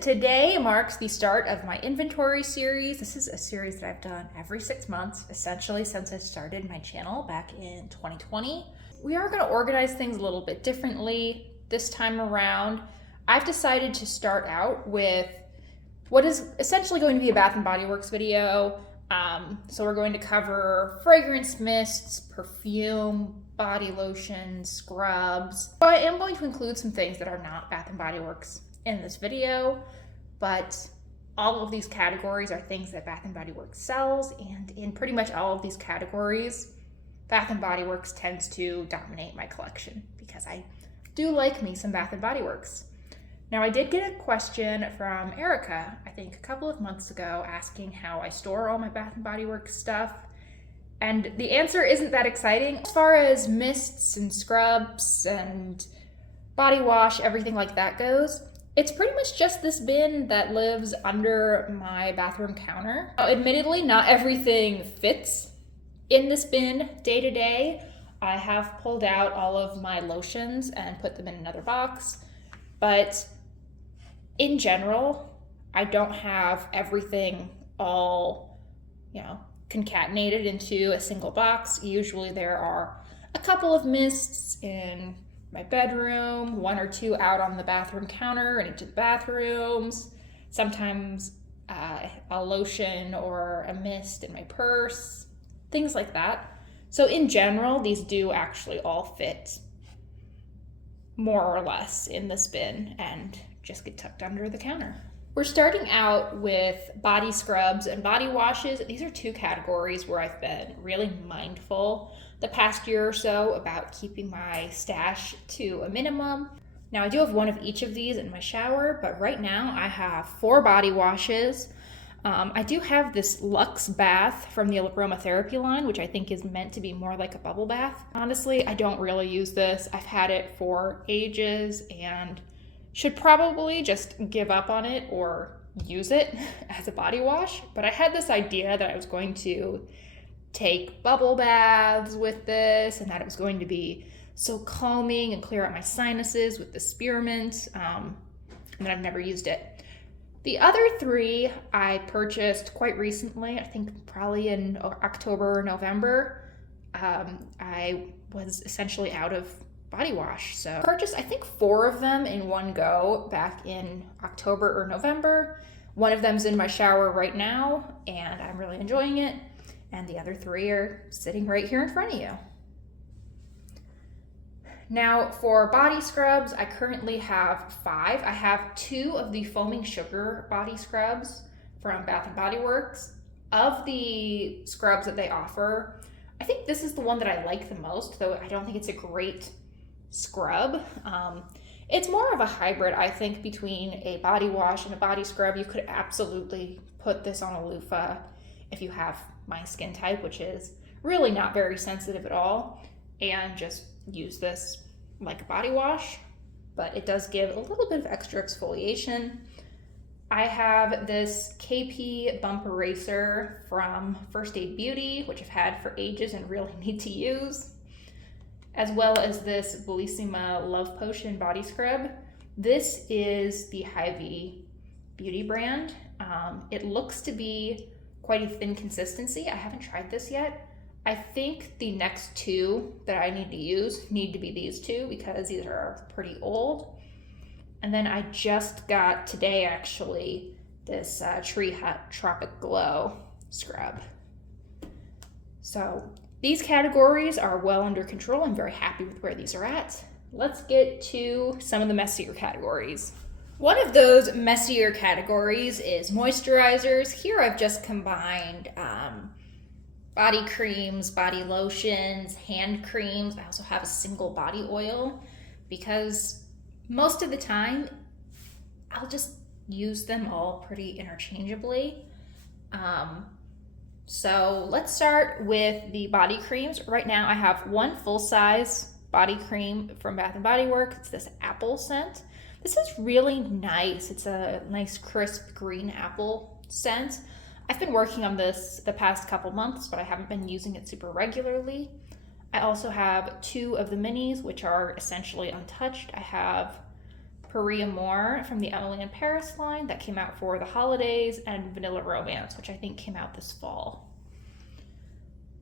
Today marks the start of my inventory series. This is a series that I've done every 6 months, essentially since I started my channel back in 2020. We are going to organize things a little bit differently this time around. I've decided to start out with what is essentially going to be a Bath & Body Works video. So we're going to cover fragrance mists, perfume, body lotion, scrubs. So I am going to include some things that are not Bath & Body Works in this video, but all of these categories are things that Bath & Body Works sells, and in pretty much all of these categories, Bath & Body Works tends to dominate my collection because I do like me some Bath & Body Works. Now, I did get a question from Erica, I think a couple of months ago, asking how I store all my Bath & Body Works stuff. And the answer isn't that exciting. As far as mists and scrubs and body wash, everything like that goes, it's pretty much just this bin that lives under my bathroom counter. Now, admittedly, not everything fits in this bin day to day. I have pulled out all of my lotions and put them in another box, but in general, I don't have everything all, concatenated into a single box. Usually there are a couple of mists in my bedroom, one or two out on the bathroom counter in each of the bathrooms, sometimes a lotion or a mist in my purse, things like that. So in general, these do actually all fit more or less in this bin and just get tucked under the counter. We're starting out with body scrubs and body washes. These are two categories where I've been really mindful the past year or so about keeping my stash to a minimum. Now, I do have one of each of these in my shower, but right now I have 4 body washes. I do have this Luxe bath from the Aromatherapy line, which I think is meant to be more like a bubble bath. Honestly, I don't really use this. I've had it for ages and should probably just give up on it or use it as a body wash. But I had this idea that I was going to take bubble baths with this and that it was going to be so calming and clear out my sinuses with the spearmint, and I've never used it. The other 3 I purchased quite recently, I think probably in October or November. I was essentially out of body wash, so I purchased I think 4 of them in one go back in October or November. One of them's in my shower right now and I'm really enjoying it, and the other 3 are sitting right here in front of you. Now, for body scrubs, I currently have 5. I have 2 of the Foaming Sugar body scrubs from Bath & Body Works. Of the scrubs that they offer, I think this is the one that I like the most, though I don't think it's a great scrub. It's more of a hybrid, I think, between a body wash and a body scrub. You could absolutely put this on a loofah if you have my skin type, which is really not very sensitive at all, and just use this like a body wash, but it does give a little bit of extra exfoliation. I have this KP Bump Eraser from First Aid Beauty, which I've had for ages and really need to use, as well as this Bellissima Love Potion body scrub. This is the Hy-Vee beauty brand. It looks to be quite a thin consistency. I haven't tried this yet. I think the next 2 that I need to use need to be these 2 because these are pretty old. And then I just got today actually this Tree Hut Tropic Glow scrub. So these categories are well under control. I'm very happy with where these are at. Let's get to some of the messier categories. One of those messier categories is moisturizers. Here I've just combined body creams, body lotions, hand creams. I also have a single body oil because most of the time I'll just use them all pretty interchangeably. So let's start with the body creams. Right now I have 1 full-size body cream from Bath & Body Works. It's this apple scent. This is really nice. It's a nice crisp green apple scent. I've been working on this the past couple months, but I haven't been using it super regularly. I also have 2 of the minis, which are essentially untouched. I have Paris Amour from the Emily in Paris line that came out for the holidays, and Vanilla Romance, which I think came out this fall.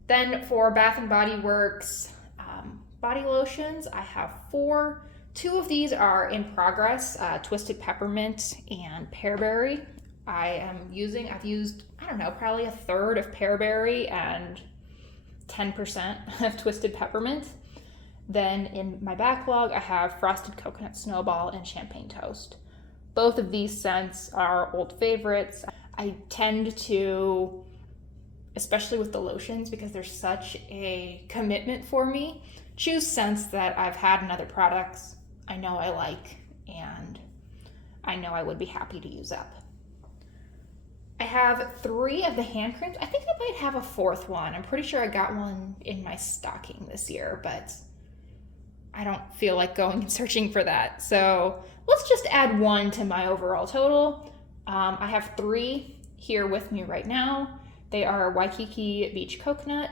Then for Bath & Body Works body lotions, I have 4. 2 of these are in progress, Twisted Peppermint and Pearberry. I've used, I don't know, probably a third of Pearberry and 10% of Twisted Peppermint. Then in my backlog, I have Frosted Coconut Snowball and Champagne Toast. Both of these scents are old favorites. I tend to, especially with the lotions, because they're such a commitment for me, choose scents that I've had in other products I know I like and I know I would be happy to use up. I have 3 of the hand creams. I think I might have a 4th one. I'm pretty sure I got one in my stocking this year, but I don't feel like going and searching for that. So let's just add 1 to my overall total. I have 3 here with me right now. They are Waikiki Beach Coconut,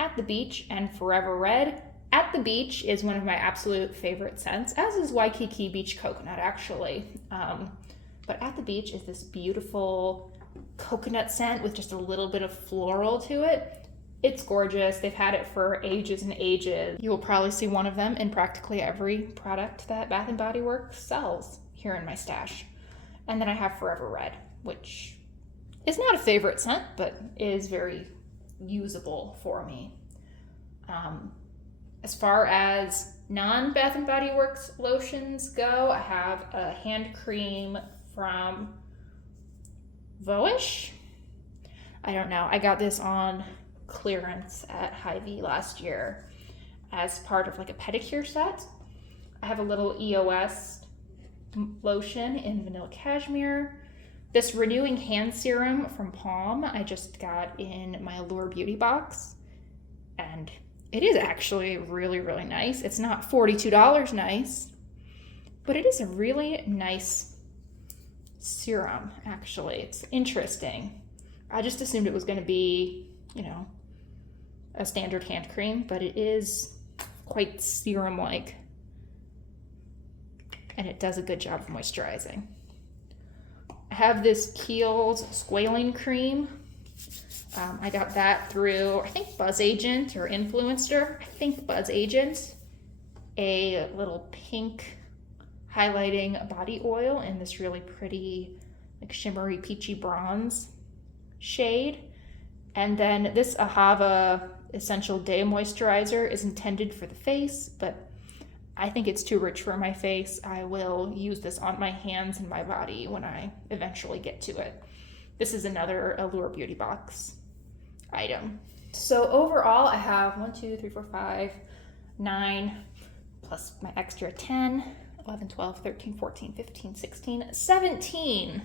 At the Beach, and Forever Red. At the Beach is one of my absolute favorite scents, as is Waikiki Beach Coconut, actually. But At the Beach is this beautiful coconut scent with just a little bit of floral to it. It's gorgeous. They've had it for ages and ages. You will probably see one of them in practically every product that Bath & Body Works sells here in my stash. And then I have Forever Red, which is not a favorite scent, but is very usable for me. As far as non-Bath & Body Works lotions go, I have a hand cream from Voish. I don't know. I got this on clearance at Hy-Vee last year as part of like a pedicure set. I have a little EOS lotion in vanilla cashmere. This renewing hand serum from Palm I just got in my Allure beauty box, and it is actually really, really nice. It's not $42 nice, but it is a really nice serum, actually. It's interesting. I just assumed it was going to be, a standard hand cream, but it is quite serum-like, and it does a good job of moisturizing. I have this Kiehl's Squalane Cream. I got that through, I think, Buzz Agent or Influencer. I think Buzz Agent. A little pink highlighting body oil in this really pretty, like, shimmery peachy bronze shade. And then this Ahava Essential Day Moisturizer is intended for the face, but I think it's too rich for my face. I will use this on my hands and my body when I eventually get to it. This is another Allure Beauty Box item. So overall, I have 9 plus my extra 10, 11, 12, 13, 14, 15, 16, 17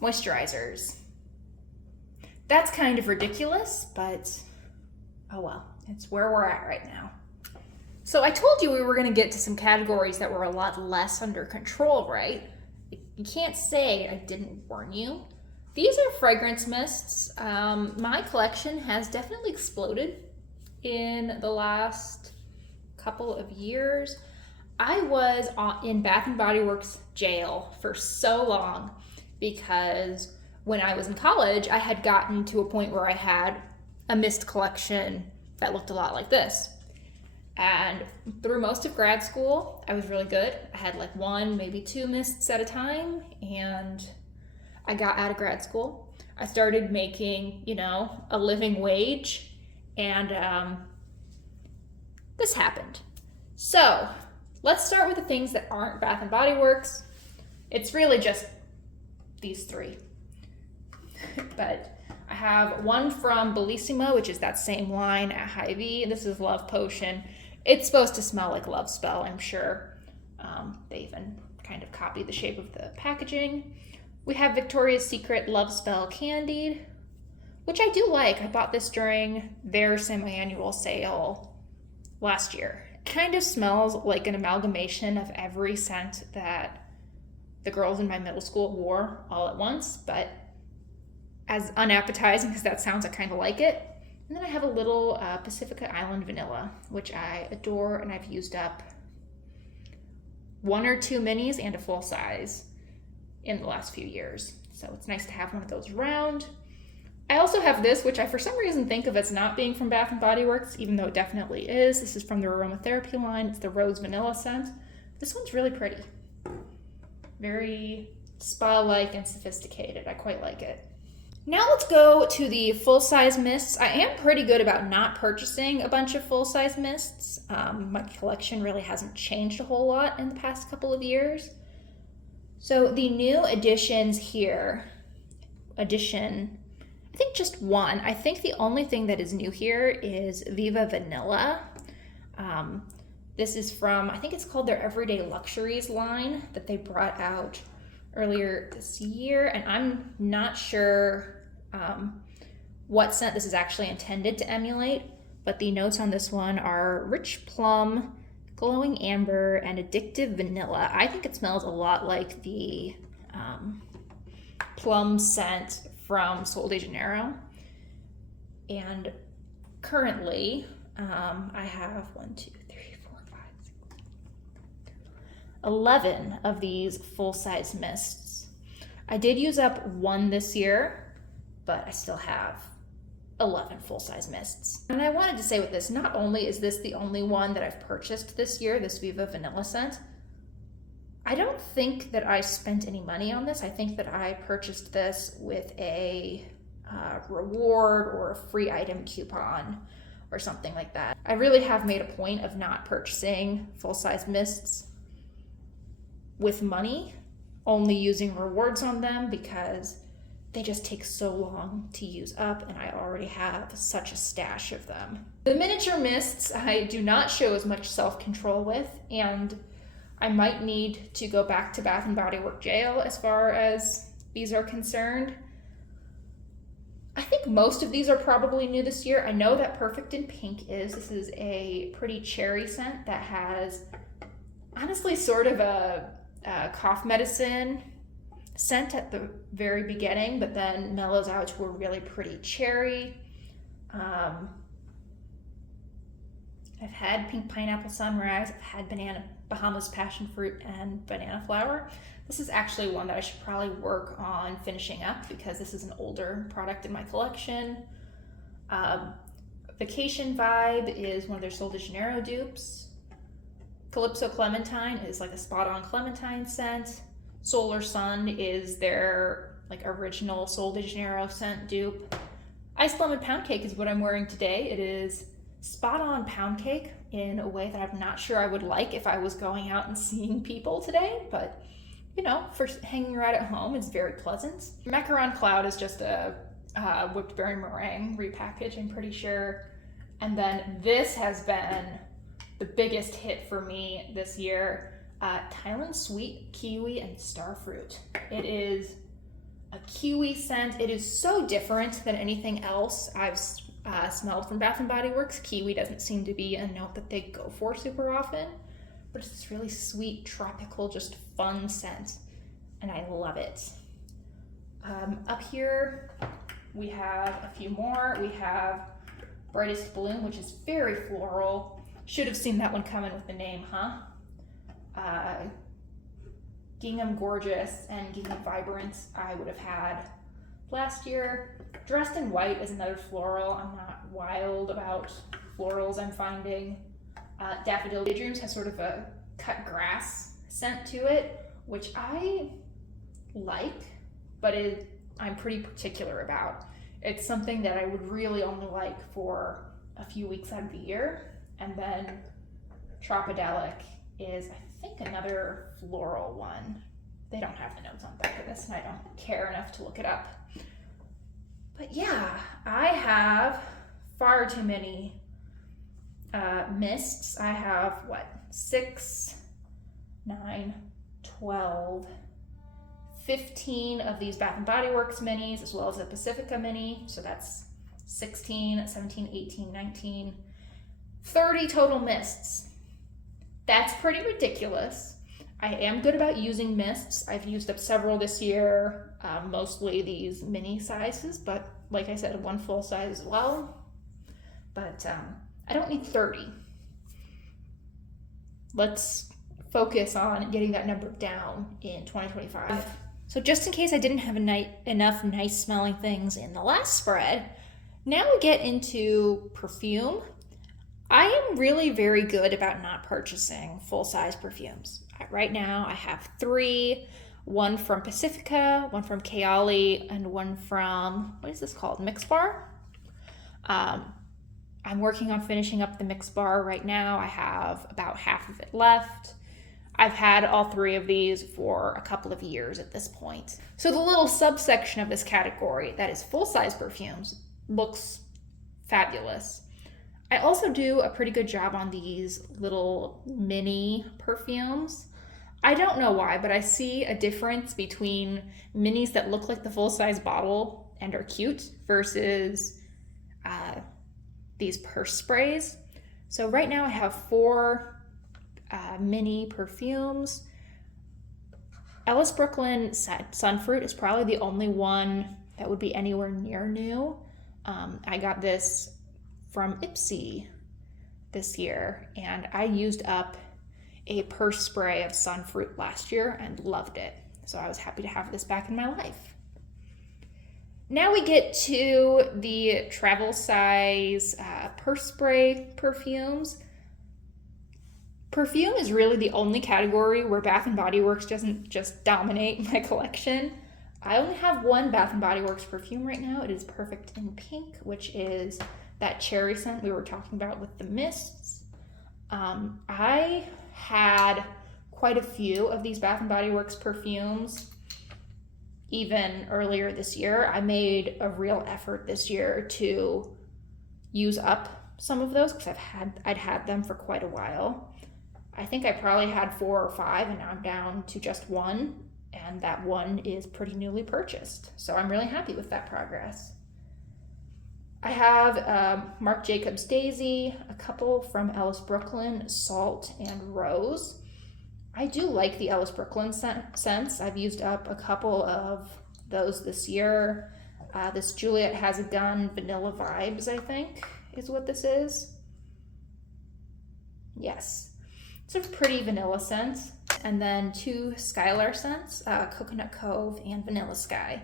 moisturizers. That's kind of ridiculous, but oh well, it's where we're at right now. So I told you we were going to get to some categories that were a lot less under control, right? You can't say I didn't warn you. These are fragrance mists. My collection has definitely exploded in the last couple of years. I was in Bath & Body Works jail for so long because when I was in college, I had gotten to a point where I had a mist collection that looked a lot like this. And through most of grad school, I was really good. I had like 1, maybe 2 mists at a time. And I got out of grad school. I started making, a living wage. And this happened. So let's start with the things that aren't Bath & Body Works. It's really just these 3. But I have one from Bellissimo, which is that same line at Hy-Vee. This is Love Potion. It's supposed to smell like Love Spell, I'm sure. They even kind of copied the shape of the packaging. We have Victoria's Secret Love Spell Candied, which I do like. I bought this during their semi-annual sale last year. It kind of smells like an amalgamation of every scent that the girls in my middle school wore all at once, but as unappetizing as that sounds, I kind of like it. And then I have a little Pacifica Island Vanilla, which I adore and I've used up 1 or 2 minis and a full size in the last few years. So it's nice to have one of those around. I also have this, which I for some reason think of as not being from Bath & Body Works, even though it definitely is. This is from the Aromatherapy line. It's the Rose Vanilla scent. This one's really pretty. Very spa-like and sophisticated. I quite like it. Now let's go to the full-size mists. I am pretty good about not purchasing a bunch of full-size mists. My collection really hasn't changed a whole lot in the past couple of years. So the new additions here, I think just one. I think the only thing that is new here is Viva Vanilla. This is from, I think it's called their Everyday Luxuries line that they brought out earlier this year, and I'm not sure what scent this is actually intended to emulate, but the notes on this one are rich plum, glowing amber, and addictive vanilla. I think it smells a lot like the plum scent from Sol de Janeiro. And currently, I have 11 of these full-size mists. I did use up one this year, but I still have 11 full-size mists. And I wanted to say with this, not only is this the only one that I've purchased this year, this Viva Vanilla scent, I don't think that I spent any money on this. I think that I purchased this with a reward or a free item coupon or something like that. I really have made a point of not purchasing full-size mists with money, only using rewards on them because they just take so long to use up and I already have such a stash of them. The miniature mists I do not show as much self-control with, and I might need to go back to Bath & Body Works jail as far as these are concerned. I think most of these are probably new this year. I know that Perfect in Pink is. This is a pretty cherry scent that has honestly sort of a cough medicine scent at the very beginning, but then mellows out to a really pretty cherry. I've had Pink Pineapple Sunrise, I've had Bahamas Passion Fruit, and Banana Flower. This is actually one that I should probably work on finishing up because this is an older product in my collection. Vacation Vibe is one of their Sol de Janeiro dupes. Calypso Clementine is like a spot-on clementine scent. Solar Sun is their like original Sol de Janeiro scent dupe. Iced Lemon Pound Cake is what I'm wearing today. It is spot-on pound cake in a way that I'm not sure I would like if I was going out and seeing people today, but you know, for hanging right at home, it's very pleasant. Macaron Cloud is just a whipped berry meringue repackaged, I'm pretty sure. And then this has been the biggest hit for me this year. Thailand Sweet Kiwi and Starfruit. It is a kiwi scent. It is so different than anything else I've smelled from Bath & Body Works. Kiwi doesn't seem to be a note that they go for super often, but it's this really sweet, tropical, just fun scent, and I love it. Up here, we have a few more. We have Brightest Bloom, which is very floral. Should have seen that one coming with the name, huh? Gingham Gorgeous and Gingham Vibrance I would have had last year. Dressed in White is another floral. I'm not wild about florals I'm finding. Daffodil Daydreams has sort of a cut grass scent to it, which I like, but I'm pretty particular about. It's something that I would really only like for a few weeks out of the year. And then Tropidelic is, I think, another floral one. They don't have the notes on the back of this, and I don't care enough to look it up. But yeah, I have far too many mists. I have, 6, 9, 12, 15 of these Bath & Body Works minis, as well as a Pacifica mini. So that's 16, 17, 18, 19, 30 total mists. That's pretty ridiculous. I am good about using mists. I've used up several this year, mostly these mini sizes, but like I said, one full size as well. But I don't need 30. Let's focus on getting that number down in 2025. So just in case I didn't have enough nice smelling things in the last spread, now we get into perfume. I am really very good about not purchasing full-size perfumes. Right now I have 3, one from Pacifica, one from Kayali, and one from, what is this called, Mixbar? I'm working on finishing up the Mixbar right now. I have about half of it left. I've had all 3 of these for a couple of years at this point. So the little subsection of this category that is full-size perfumes looks fabulous. I also do a pretty good job on these little mini perfumes. I don't know why, but I see a difference between minis that look like the full-size bottle and are cute versus these purse sprays. So right now I have 4 mini perfumes. Ellis Brooklyn Sunfruit is probably the only one that would be anywhere near new. I got this from Ipsy this year, and I used up a purse spray of Sunfruit last year and loved it. So I was happy to have this back in my life. Now we get to the travel size purse spray perfumes. Perfume is really the only category where Bath & Body Works doesn't just dominate my collection. I only have one Bath & Body Works perfume right now. It is Perfect in Pink, which is that cherry scent we were talking about with the mists. I had quite a few of these Bath & Body Works perfumes even earlier this year. I made a real effort this year to use up some of those because I'd had them for quite a while. I think I probably had 4 or 5, and now I'm down to just 1, and that one is pretty newly purchased. So I'm really happy with that progress. I have Marc Jacobs Daisy, a couple from Ellis Brooklyn, Salt and Rose. I do like the Ellis Brooklyn scents. I've used up a couple of those this year. This Juliet Has a Gun Vanilla Vibes, I think, is what this is. Yes. It's a pretty vanilla scent. And then 2 Skylar scents, Coconut Cove and Vanilla Sky.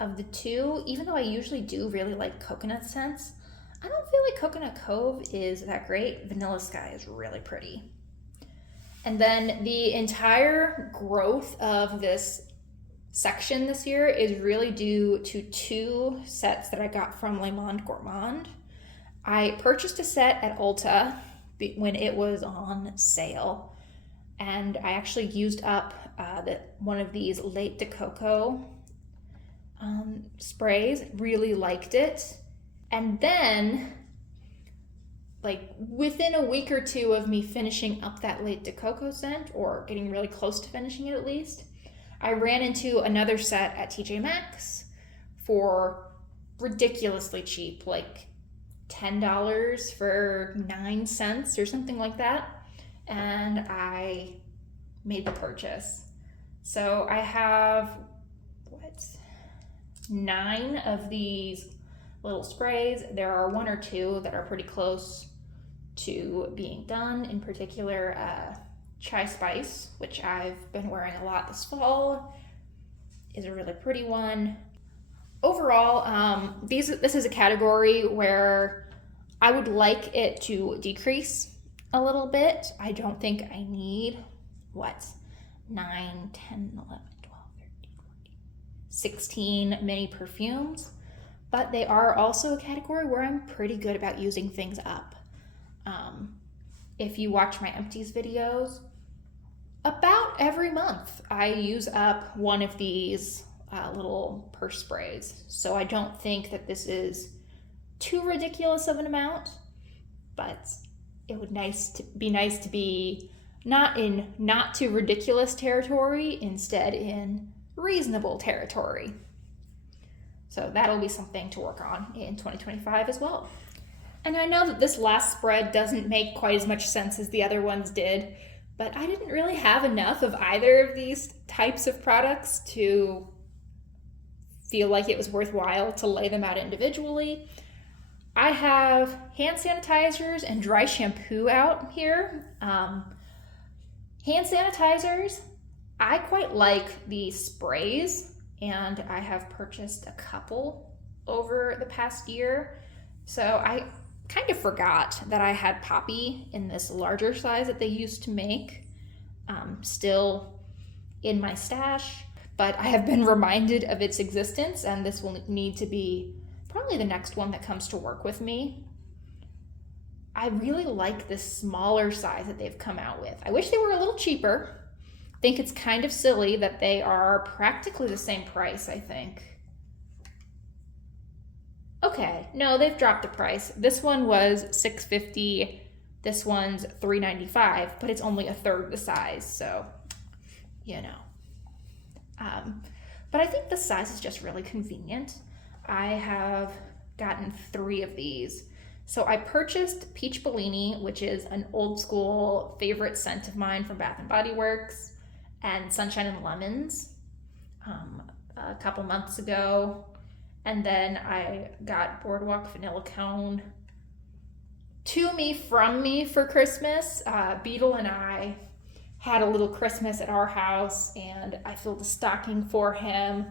Of the 2, even though I usually do really like coconut scents, I don't feel like Coconut Cove is that great. Vanilla Sky is really pretty. And then the entire growth of this section this year is really due to 2 sets that I got from Le Monde Gourmand. I purchased a set at Ulta when it was on sale, and I actually used up one of these Lait de Coco sprays. Really liked it. And then, like, within a week or 2 of me finishing up that Lait de Coco scent, or getting really close to finishing it at least, I ran into another set at TJ Maxx for ridiculously cheap, like $10 for 9 cents or something like that, and I made the purchase. So I have 9 of these little sprays. There are 1 or 2 that are pretty close to being done. In particular, Chai Spice, which I've been wearing a lot this fall, is a really pretty one. Overall, this is a category where I would like it to decrease a little bit. I don't think I need, 9, 10, 11, 12, 13, 14, 16 mini perfumes, but they are also a category where I'm pretty good about using things up. If you watch my empties videos, about every month I use up one of these little purse sprays. So I don't think that this is too ridiculous of an amount, but it would be nice to be not in not too ridiculous territory, instead in reasonable territory. So that'll be something to work on in 2025 as well. And I know that this last spread doesn't make quite as much sense as the other ones did, but I didn't really have enough of either of these types of products to feel like it was worthwhile to lay them out individually. I have hand sanitizers and dry shampoo out here. Hand Hand sanitizers, I quite like the sprays, and I have purchased a couple over the past year. So I kind of forgot that I had Poppy in this larger size that they used to make, still in my stash, but I have been reminded of its existence, and this will need to be probably the next one that comes to work with me. I really like this smaller size that they've come out with. I wish they were a little cheaper. I think it's kind of silly that they are practically the same price, I think. Okay, no, they've dropped the price. This one was $6.50. This one's $3.95, but it's only a third the size, so, you know. But I think the size is just really convenient. I have gotten 3 of these. So I purchased Peach Bellini, which is an old school favorite scent of mine from Bath & Body Works, and Sunshine and Lemons a couple months ago. And then I got Boardwalk Vanilla Cone to me from me for Christmas. Beetle and I had a little Christmas at our house, and I filled a stocking for him.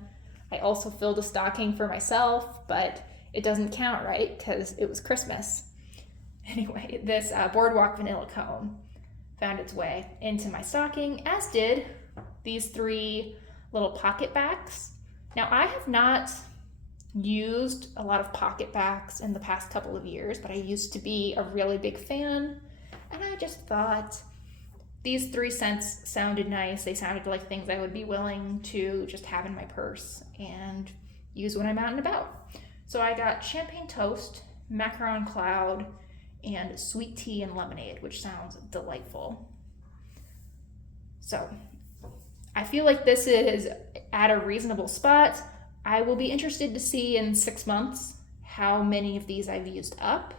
I also filled a stocking for myself, but it doesn't count, right? Because it was Christmas. Anyway, this Boardwalk Vanilla Cone found its way into my stocking, as did these 3 little pocket backs. Now, I have not used a lot of pocket backs in the past couple of years, but I used to be a really big fan, and I just thought these 3 scents sounded nice. They sounded like things I would be willing to just have in my purse and use when I'm out and about. So I got Champagne Toast, Macaron Cloud, and Sweet Tea and Lemonade, which sounds delightful. So I feel like this is at a reasonable spot. I will be interested to see in 6 months how many of these I've used up,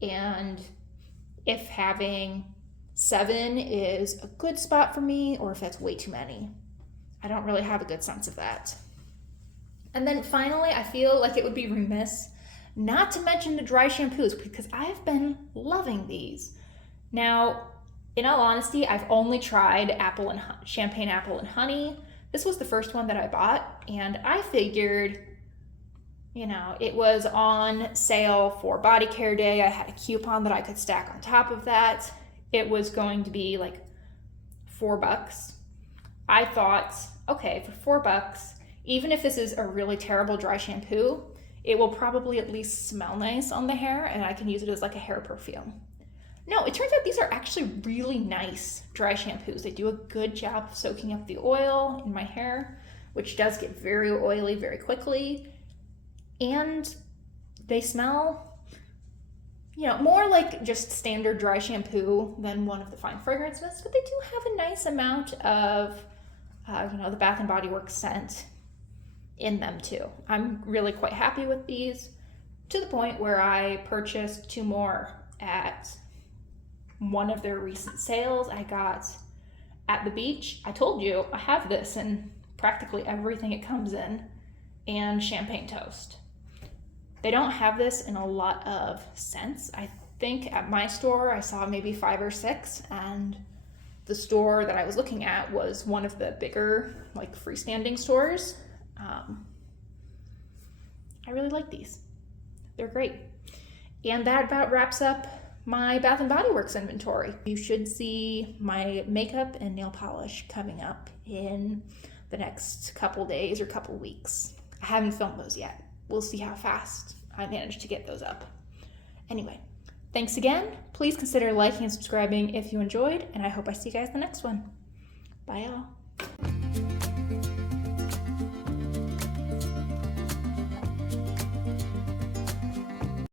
and if having 7 is a good spot for me or if that's way too many. I don't really have a good sense of that. And then finally, I feel like it would be remiss not to mention the dry shampoos, because I have been loving these. Now, in all honesty, I've only tried Champagne Apple and Honey. This was the first one that I bought, and I figured, you know, it was on sale for Body Care Day. I had a coupon that I could stack on top of that. It was going to be like $4. I thought, okay, for $4, even if this is a really terrible dry shampoo, it will probably at least smell nice on the hair, and I can use it as like a hair perfume. No, it turns out these are actually really nice dry shampoos. They do a good job of soaking up the oil in my hair, which does get very oily very quickly. And they smell, you know, more like just standard dry shampoo than one of the fine fragrance mists, but they do have a nice amount of, the Bath & Body Works scent in them too. I'm really quite happy with these, to the point where I purchased 2 more at one of their recent sales I got at the beach. I told you I have this in practically everything it comes in, and Champagne Toast. They don't have this in a lot of scents. I think at my store I saw maybe 5 or 6, and the store that I was looking at was one of the bigger, like, freestanding stores. I really like these. They're great. And that about wraps up my Bath & Body Works inventory. You should see my makeup and nail polish coming up in the next couple days or couple weeks. I haven't filmed those yet. We'll see how fast I manage to get those up. Anyway, thanks again. Please consider liking and subscribing if you enjoyed, and I hope I see you guys in the next one. Bye, y'all.